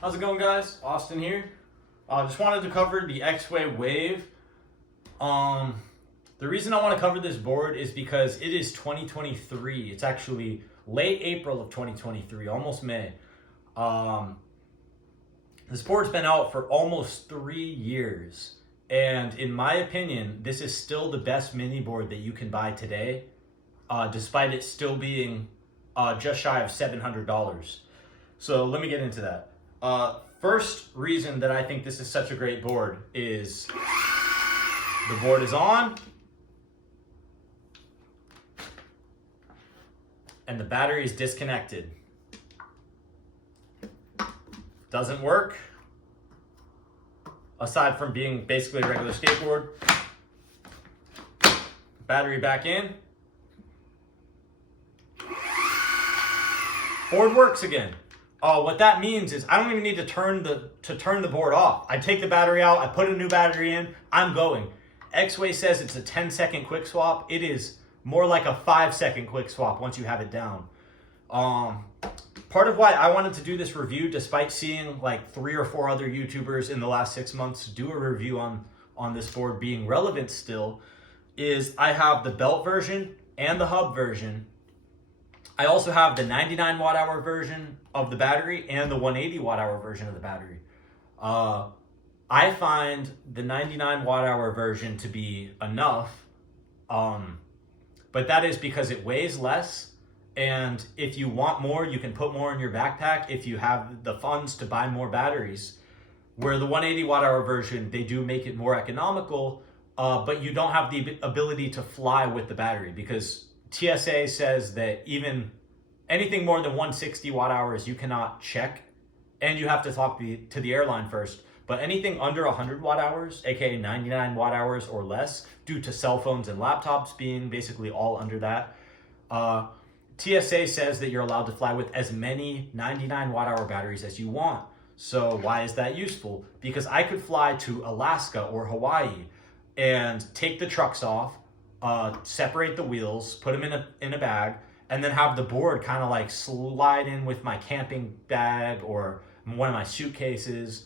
How's it going, guys? Austin here. Just wanted to cover the Exway Wave. The reason I want to cover this board is because it is 2023. It's actually late April of 2023, almost May. This board's been out for almost 3 years. And in my opinion, this is still the best mini board that you can buy today, despite it still being just shy of $700. So let me get into that. First reason that I think this is such a great board is the board is on and the battery is disconnected. Doesn't work aside from being basically a regular skateboard. Battery back in. Board works again. What that means is I don't even need to turn the board off. I take the battery out, I put a new battery in, I'm going. Exway says it's a 10-second quick swap. It is more like a 5-second quick swap once you have it down. Part of why I wanted to do this review, despite seeing like 3 or 4 other YouTubers in the last 6 months do a review on this board being relevant still, is I have the belt version and the hub version. I also have the 99 watt hour version of the battery and the 180 watt hour version of the battery. I find the 99 watt hour version to be enough, but that is because it weighs less, and if you want more, you can put more in your backpack if you have the funds to buy more batteries. Where the 180 watt hour version, they do make it more economical, but you don't have the ability to fly with the battery, because TSA says that even anything more than 160 watt hours you cannot check, and you have to talk to the airline first. But anything under 100 watt hours, aka 99 watt hours or less, due to cell phones and laptops being basically all under that, TSA says that you're allowed to fly with as many 99 watt hour batteries as you want. So why is that useful? Because I could fly to Alaska or Hawaii and take the trucks off, separate the wheels, put them in a bag, and then have the board kind of like slide in with my camping bag or one of my suitcases,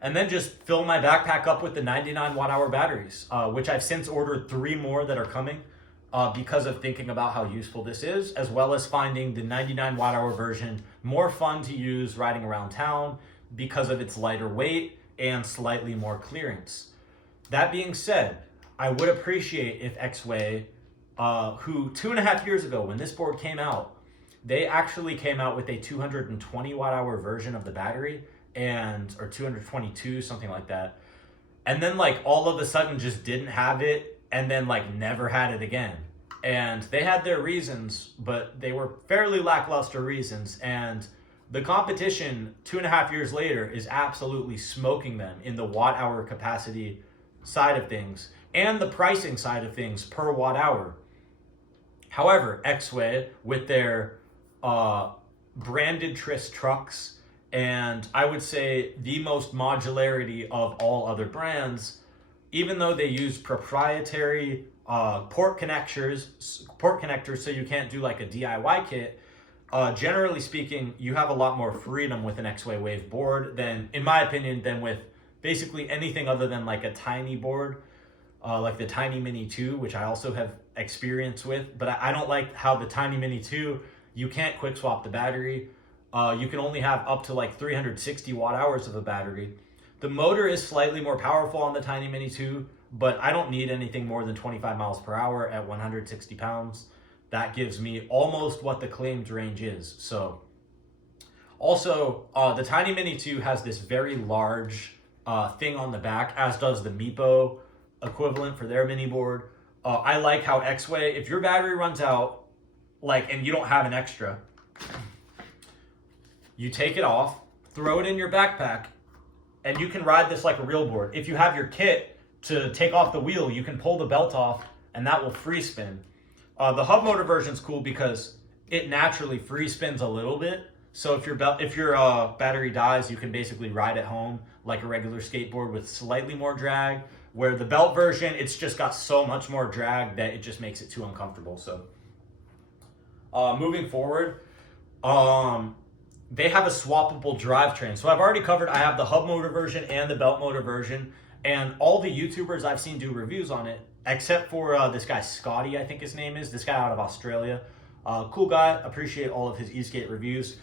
and then just fill my backpack up with the 99 watt hour batteries, which I've since ordered 3 more that are coming because of thinking about how useful this is, as well as finding the 99 watt hour version more fun to use riding around town because of its lighter weight and slightly more clearance. That being said, I would appreciate if Exway, who 2.5 years ago when this board came out, they actually came out with a 220 watt hour version of the battery, or 222, something like that. And then like all of a sudden just didn't have it, and then like never had it again. And they had their reasons, but they were fairly lackluster reasons. And the competition 2.5 years later is absolutely smoking them in the watt hour capacity side of things and the pricing side of things per watt hour. However, Exway, with their branded Tris trucks, and I would say the most modularity of all other brands, even though they use proprietary port connectors so you can't do like a DIY kit, generally speaking, you have a lot more freedom with an Exway Wave board than, in my opinion, than with basically anything other than like a tiny board, like the Tiny Mini 2, which I also have experience with. But I don't like how the Tiny Mini 2, you can't quick swap the battery. You can only have up to like 360 watt hours of a battery. The motor is slightly more powerful on the Tiny Mini 2, but I don't need anything more than 25 miles per hour at 160 pounds. That gives me almost what the claimed range is. So also, the Tiny Mini 2 has this very large thing on the back, as does the Meepo equivalent for their mini board. I like how Exway, if your battery runs out, and you don't have an extra, you take it off, throw it in your backpack, and you can ride this like a real board. If you have your kit to take off the wheel, you can pull the belt off and that will free spin. The hub motor version is cool because it naturally free spins a little bit. So if your battery dies, you can basically ride it home like a regular skateboard with slightly more drag. Where the belt version, it's just got so much more drag that it just makes it too uncomfortable. So moving forward, they have a swappable drivetrain. So I've already covered, I have the hub motor version and the belt motor version, and all the YouTubers I've seen do reviews on it, except for this guy Scotty, I think his name is, this guy out of Australia. Cool guy, appreciate all of his Esk8 reviews.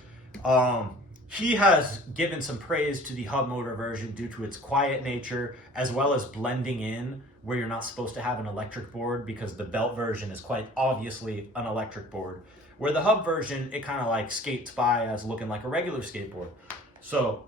He has given some praise to the hub motor version due to its quiet nature, as well as blending in where you're not supposed to have an electric board, because the belt version is quite obviously an electric board. Where the hub version, it kind of like skates by as looking like a regular skateboard. So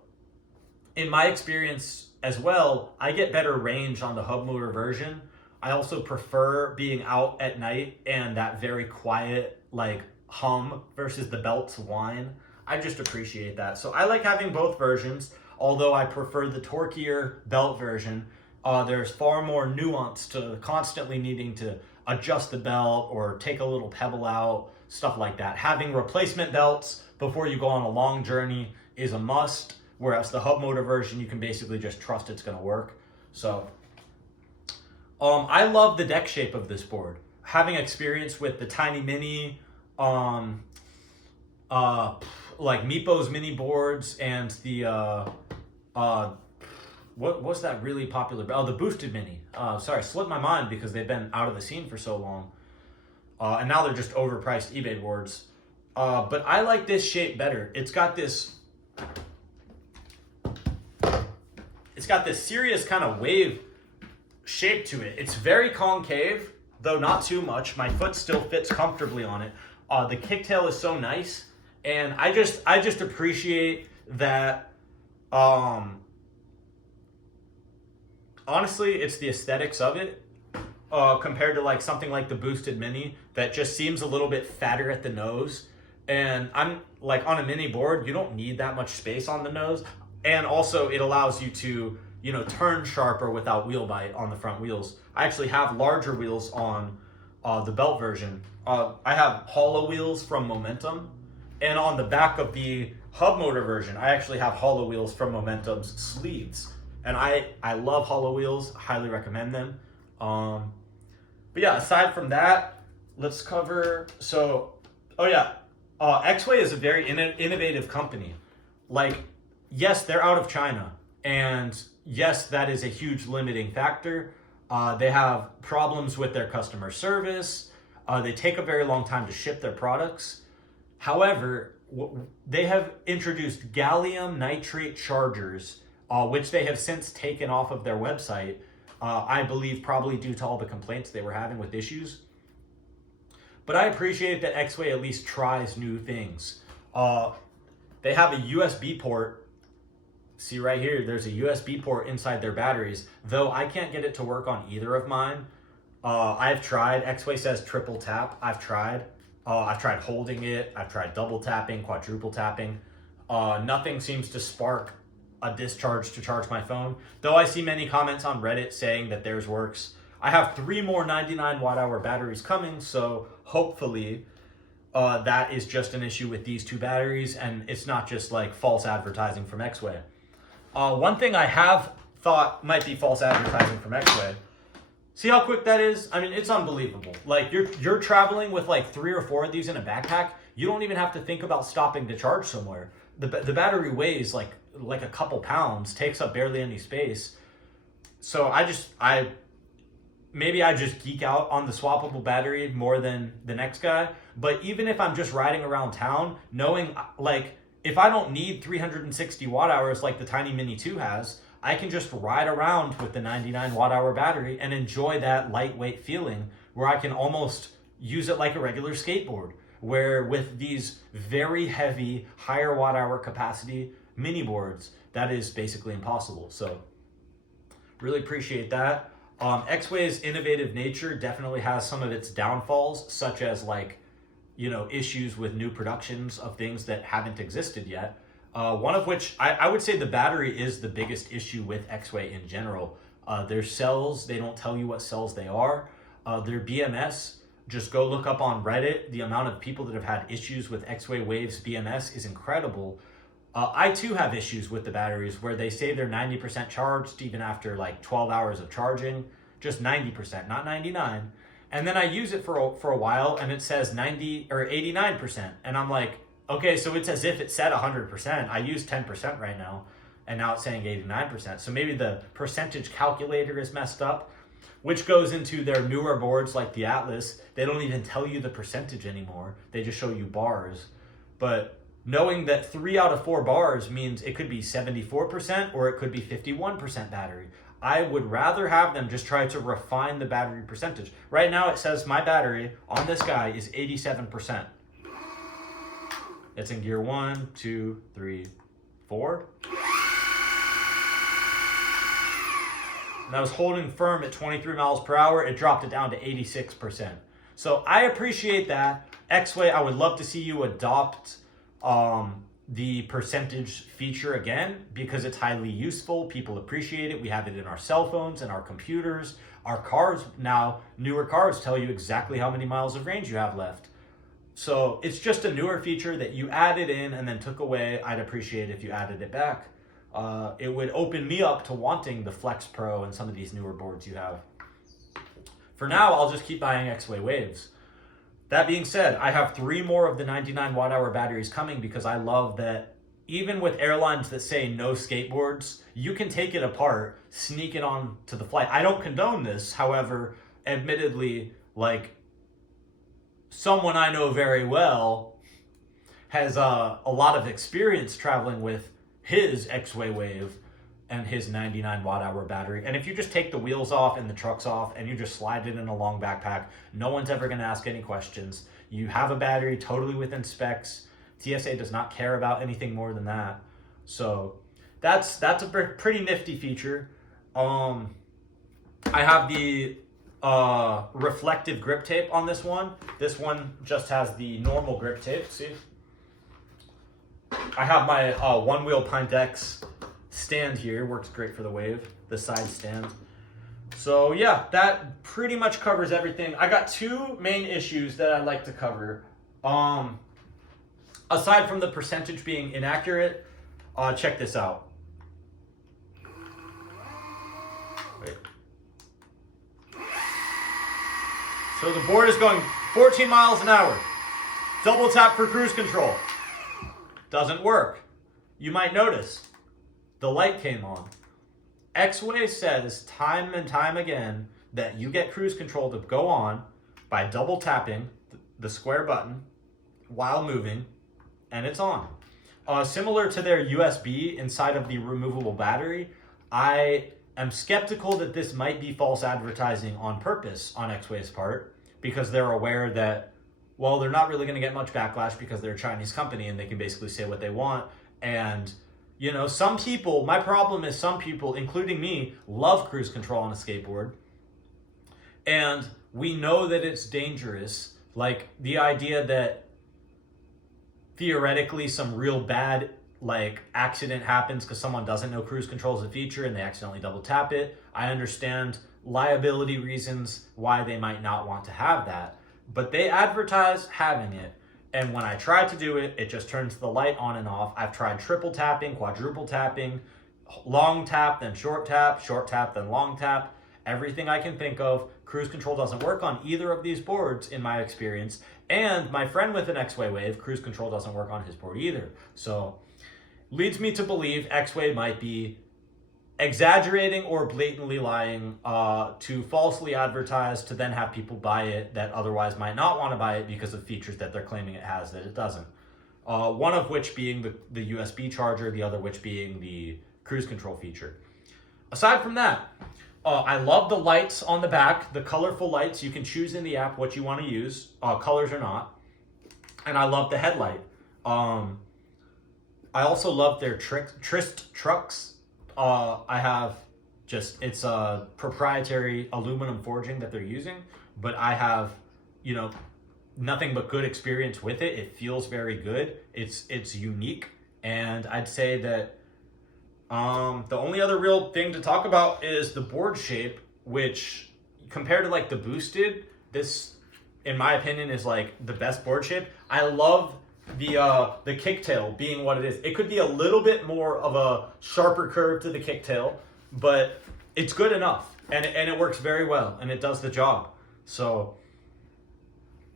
in my experience as well, I get better range on the hub motor version. I also prefer being out at night and that very quiet like hum versus the belt's whine. I just appreciate that. So I like having both versions, although I prefer the torquier belt version. There's far more nuance to constantly needing to adjust the belt or take a little pebble out, stuff like that. Having replacement belts before you go on a long journey is a must, whereas the hub motor version, you can basically just trust it's gonna work. So I love the deck shape of this board. Having experience with the Tiny Mini, like Meepo's mini boards and the what's that really popular? Oh, the Boosted Mini. Sorry, slipped my mind because they've been out of the scene for so long, and now they're just overpriced eBay boards. But I like this shape better. It's got this serious kind of wave shape to it. It's very concave, though not too much. My foot still fits comfortably on it. The kicktail is so nice, and I just appreciate that. Honestly, it's the aesthetics of it compared to like something like the Boosted Mini that just seems a little bit fatter at the nose. And I'm like, on a mini board, you don't need that much space on the nose, and also it allows you to, you know, turn sharper without wheel bite on the front wheels. I actually have larger wheels on the belt version. I have hollow wheels from Momentum, and on the back of the hub motor version, I actually have hollow wheels from Momentum's sleeves. And I love hollow wheels, highly recommend them. But yeah, aside from that, let's cover, Exway is a very innovative company. Like, yes, they're out of China, and yes, that is a huge limiting factor. They have problems with their customer service. They take a very long time to ship their products. However, they have introduced gallium nitrate chargers, which they have since taken off of their website, I believe probably due to all the complaints they were having with issues. But I appreciate that Exway at least tries new things. They have a USB port. See right here, there's a USB port inside their batteries, though I can't get it to work on either of mine. I've tried. Exway says triple tap. I've tried holding it. I've tried double tapping, quadruple tapping. Nothing seems to spark a discharge to charge my phone, though I see many comments on Reddit saying that theirs works. I have 3 more 99 watt hour batteries coming, so hopefully that is just an issue with these 2 batteries, and it's not just like false advertising from Exway. One thing I have thought might be false advertising from Exway. See how quick that is? I mean, it's unbelievable. Like, you're traveling with like 3 or 4 of these in a backpack. You don't even have to think about stopping to charge somewhere. The battery weighs like a couple pounds, takes up barely any space. So maybe I just geek out on the swappable battery more than the next guy. But even if I'm just riding around town, knowing like, if I don't need 360 watt hours like the Tiny Mini 2 has, I can just ride around with the 99 watt hour battery and enjoy that lightweight feeling where I can almost use it like a regular skateboard. Where with these very heavy, higher watt hour capacity mini boards, that is basically impossible. So really appreciate that. Exway's innovative nature definitely has some of its downfalls, such as like, you know, issues with new productions of things that haven't existed yet. One of which I would say the battery is the biggest issue with Exway in general. Their cells, they don't tell you what cells they are. Their BMS, just go look up on Reddit. The amount of people that have had issues with Exway Wave's BMS is incredible. I too have issues with the batteries where they say they're 90% charged even after like 12 hours of charging, just 90%, not 99. And then I use it for a while and it says 90 or 89%. And I'm like, Okay, so it's as if it said 100%. I use 10% right now, and now it's saying 89%. So maybe the percentage calculator is messed up, which goes into their newer boards like the Atlas. They don't even tell you the percentage anymore. They just show you bars. But knowing that 3 out of 4 bars means it could be 74% or it could be 51% battery. I would rather have them just try to refine the battery percentage. Right now it says my battery on this guy is 87%. It's in gear 1, 2, 3, 4. And I was holding firm at 23 miles per hour. It dropped it down to 86%. So I appreciate that. Exway, I would love to see you adopt the percentage feature again, because it's highly useful. People appreciate it. We have it in our cell phones and our computers. Our cars now, newer cars tell you exactly how many miles of range you have left. So it's just a newer feature that you added in and then took away. I'd appreciate it if you added it back. It would open me up to wanting the Flex Pro and some of these newer boards you have. For now, I'll just keep buying Exway Waves. That being said, I have 3 more of the 99 watt-hour batteries coming, because I love that even with airlines that say no skateboards, you can take it apart, sneak it on to the flight. I don't condone this. However, admittedly, like, someone I know very well has a lot of experience traveling with his Exway Wave and his 99 watt-hour battery. And if you just take the wheels off and the trucks off and you just slide it in a long backpack, no one's ever going to ask any questions. You have a battery totally within specs. TSA does not care about anything more than that. So that's a pretty nifty feature. I have the reflective grip tape on this one. This one just has the normal grip tape. See? I have my One Wheel Pint X stand here. Works great for the Wave, the side stand. So yeah, that pretty much covers everything. I got 2 main issues that I'd like to cover. Aside from the percentage being inaccurate, check this out. Wait. So the board is going 14 miles an hour. Double tap for cruise control. Doesn't work. You might notice the light came on. Exway says time and time again that you get cruise control to go on by double tapping the square button while moving, and it's on. Similar to their USB inside of the removable battery, I am skeptical that this might be false advertising on purpose on Exway's part, because they're aware that, well, they're not really going to get much backlash because they're a Chinese company and they can basically say what they want. And, you know, some people, my problem is some people, including me, love cruise control on a skateboard. And we know that it's dangerous. Like the idea that theoretically some real bad like accident happens because someone doesn't know cruise control is a feature and they accidentally double tap it. I understand liability reasons why they might not want to have that, but they advertise having it. And when I try to do it, it just turns the light on and off. I've tried triple tapping, quadruple tapping, long tap, then short tap, then long tap. Everything I can think of. Cruise control doesn't work on either of these boards in my experience. And my friend with an Exway Wave, cruise control doesn't work on his board either. So leads me to believe Exway might be exaggerating or blatantly lying to falsely advertise to then have people buy it that otherwise might not want to buy it because of features that they're claiming it has that it doesn't. One of which being the USB charger, the other which being the cruise control feature. Aside from that, I love the lights on the back, the colorful lights. You can choose in the app what you want to use, colors or not. And I love the headlight. I also love their Trist trucks. I have it's a proprietary aluminum forging that they're using, but I have, nothing but good experience with it. It feels very good. It's unique. And I'd say that the only other real thing to talk about is the board shape, which compared to like the boosted, this, in my opinion, is like the best board shape. I love the kicktail being what it is. It could be a little bit more of a sharper curve to the kicktail, but it's good enough, and it works very well, and it does the job. So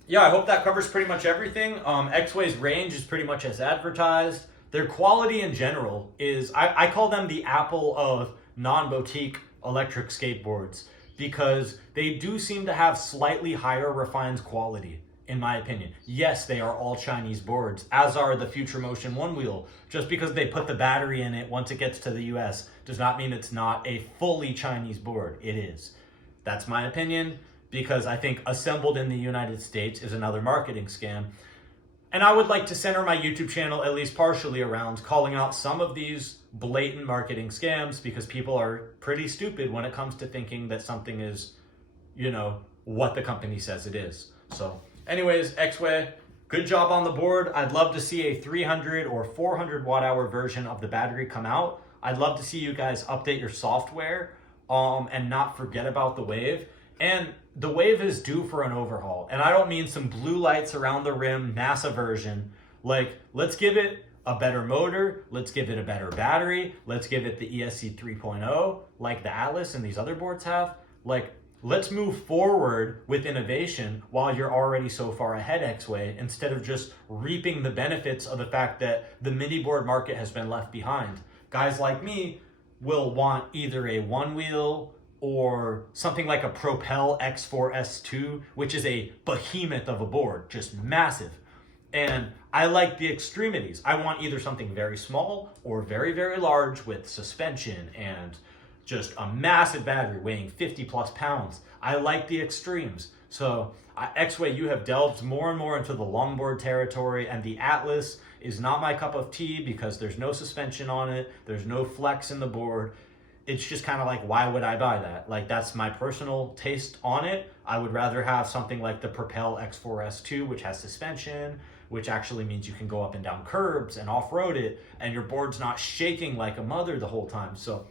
Yeah, I hope that covers pretty much everything. Exway's range is pretty much as advertised. Their quality in general is, I call them the Apple of non-boutique electric skateboards because they do seem to have slightly higher refined quality, in my opinion. Yes, they are all Chinese boards, as are the Future Motion One Wheel. Just because they put the battery in it once it gets to the US does not mean it's not a fully Chinese board. It is. That's my opinion, because I think assembled in the United States is another marketing scam. And I would like to center my YouTube channel at least partially around calling out some of these blatant marketing scams, because people are pretty stupid when it comes to thinking that something is, you know, what the company says it is. So anyways, Exway, good job on the board. I'd love to see a 300 or 400 watt hour version of the battery come out. I'd love to see you guys update your software and not forget about the Wave. And the Wave is due for an overhaul. And I don't mean some blue lights around the rim NASA version. Like, let's give it a better motor. Let's give it a better battery. Let's give it the ESC 3.0 like the Atlas and these other boards have. Like, let's move forward with innovation while you're already so far ahead, Exway, instead of just reaping the benefits of the fact that the mini board market has been left behind. Guys like me will want either a one wheel or something like a Propel X4S2, which is a behemoth of a board, just massive. And I like the extremities. I want either something very small or very, very large with suspension and just a massive battery weighing 50 plus pounds. I like the extremes. So Exway, you have delved more and more into the longboard territory, and the Atlas is not my cup of tea because there's no suspension on it. There's no flex in the board. It's just kind of like, why would I buy that? Like, that's my personal taste on it. I would rather have something like the Propel X4S2, which has suspension, which actually means you can go up and down curbs and off-road it, and your board's not shaking like a mother the whole time. So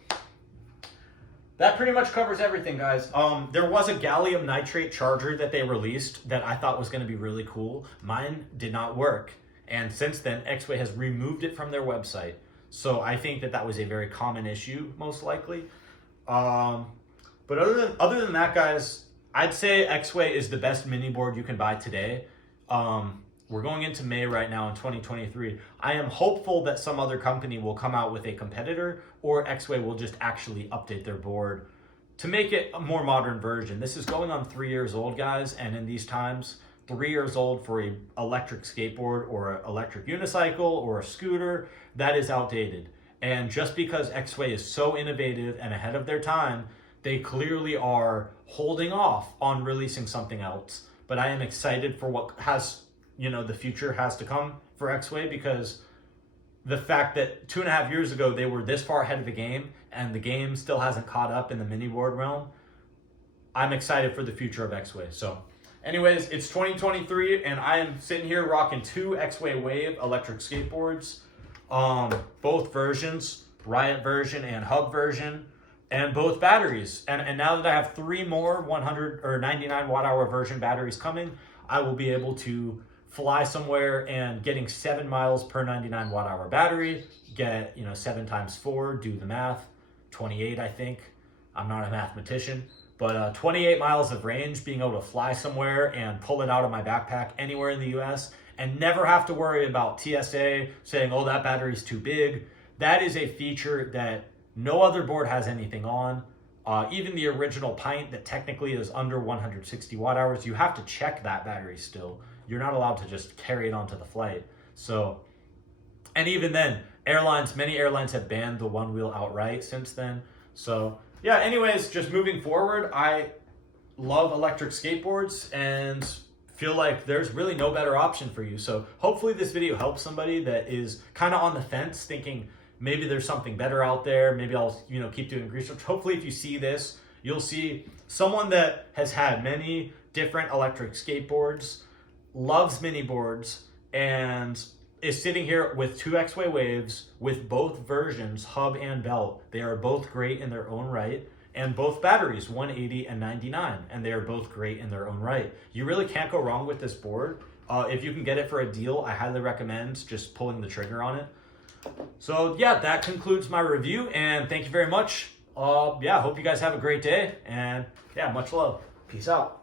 that pretty much covers everything, guys. There was a gallium nitrate charger that they released that I thought was going to be really cool. Mine did not work. And since then, Exway has removed it from their website. So I think that was a very common issue, most likely. But other than that, guys, I'd say Exway is the best mini board you can buy today. We're going into May right now in 2023. I am hopeful that some other company will come out with a competitor, or Exway will just actually update their board to make it a more modern version. This is going on 3 years old, guys, and in these times, 3 years old for an electric skateboard or an electric unicycle or a scooter, that is outdated. And just because Exway is so innovative and ahead of their time, they clearly are holding off on releasing something else. But I am excited for what the future has to come for Exway, because the fact that 2.5 years ago they were this far ahead of the game and the game still hasn't caught up in the mini board realm, I'm excited for the future of Exway. So anyways, it's 2023 and I am sitting here rocking 2 Exway Wave electric skateboards, both versions, Riot version and Hub version, and both batteries. And now that I have 3 more 100 or 99 watt hour version batteries coming, I will be able to fly somewhere and getting 7 miles per 99 watt hour battery, get 7 times 4, do the math, 28 I think. I'm not a mathematician, but 28 miles of range, being able to fly somewhere and pull it out of my backpack anywhere in the US and never have to worry about TSA saying, oh, that battery's too big. That is a feature that no other board has anything on. Even the original Pint that technically is under 160 watt hours, you have to check that battery still. You're not allowed to just carry it onto the flight. So, and even then, many airlines have banned the one wheel outright since then. So yeah, anyways, just moving forward, I love electric skateboards and feel like there's really no better option for you. So hopefully this video helps somebody that is kind of on the fence thinking maybe there's something better out there. Maybe I'll, keep doing research. Hopefully if you see this, you'll see someone that has had many different electric skateboards, loves mini boards, and is sitting here with 2 Exway Waves with both versions, hub and belt. They are both great in their own right, and both batteries, 180 and 99, and they are both great in their own right. You really can't go wrong with this board. If you can get it for a deal, I highly recommend just pulling the trigger on it. So yeah, that concludes my review, and thank you very much. Hope you guys have a great day, and yeah, much love. Peace out.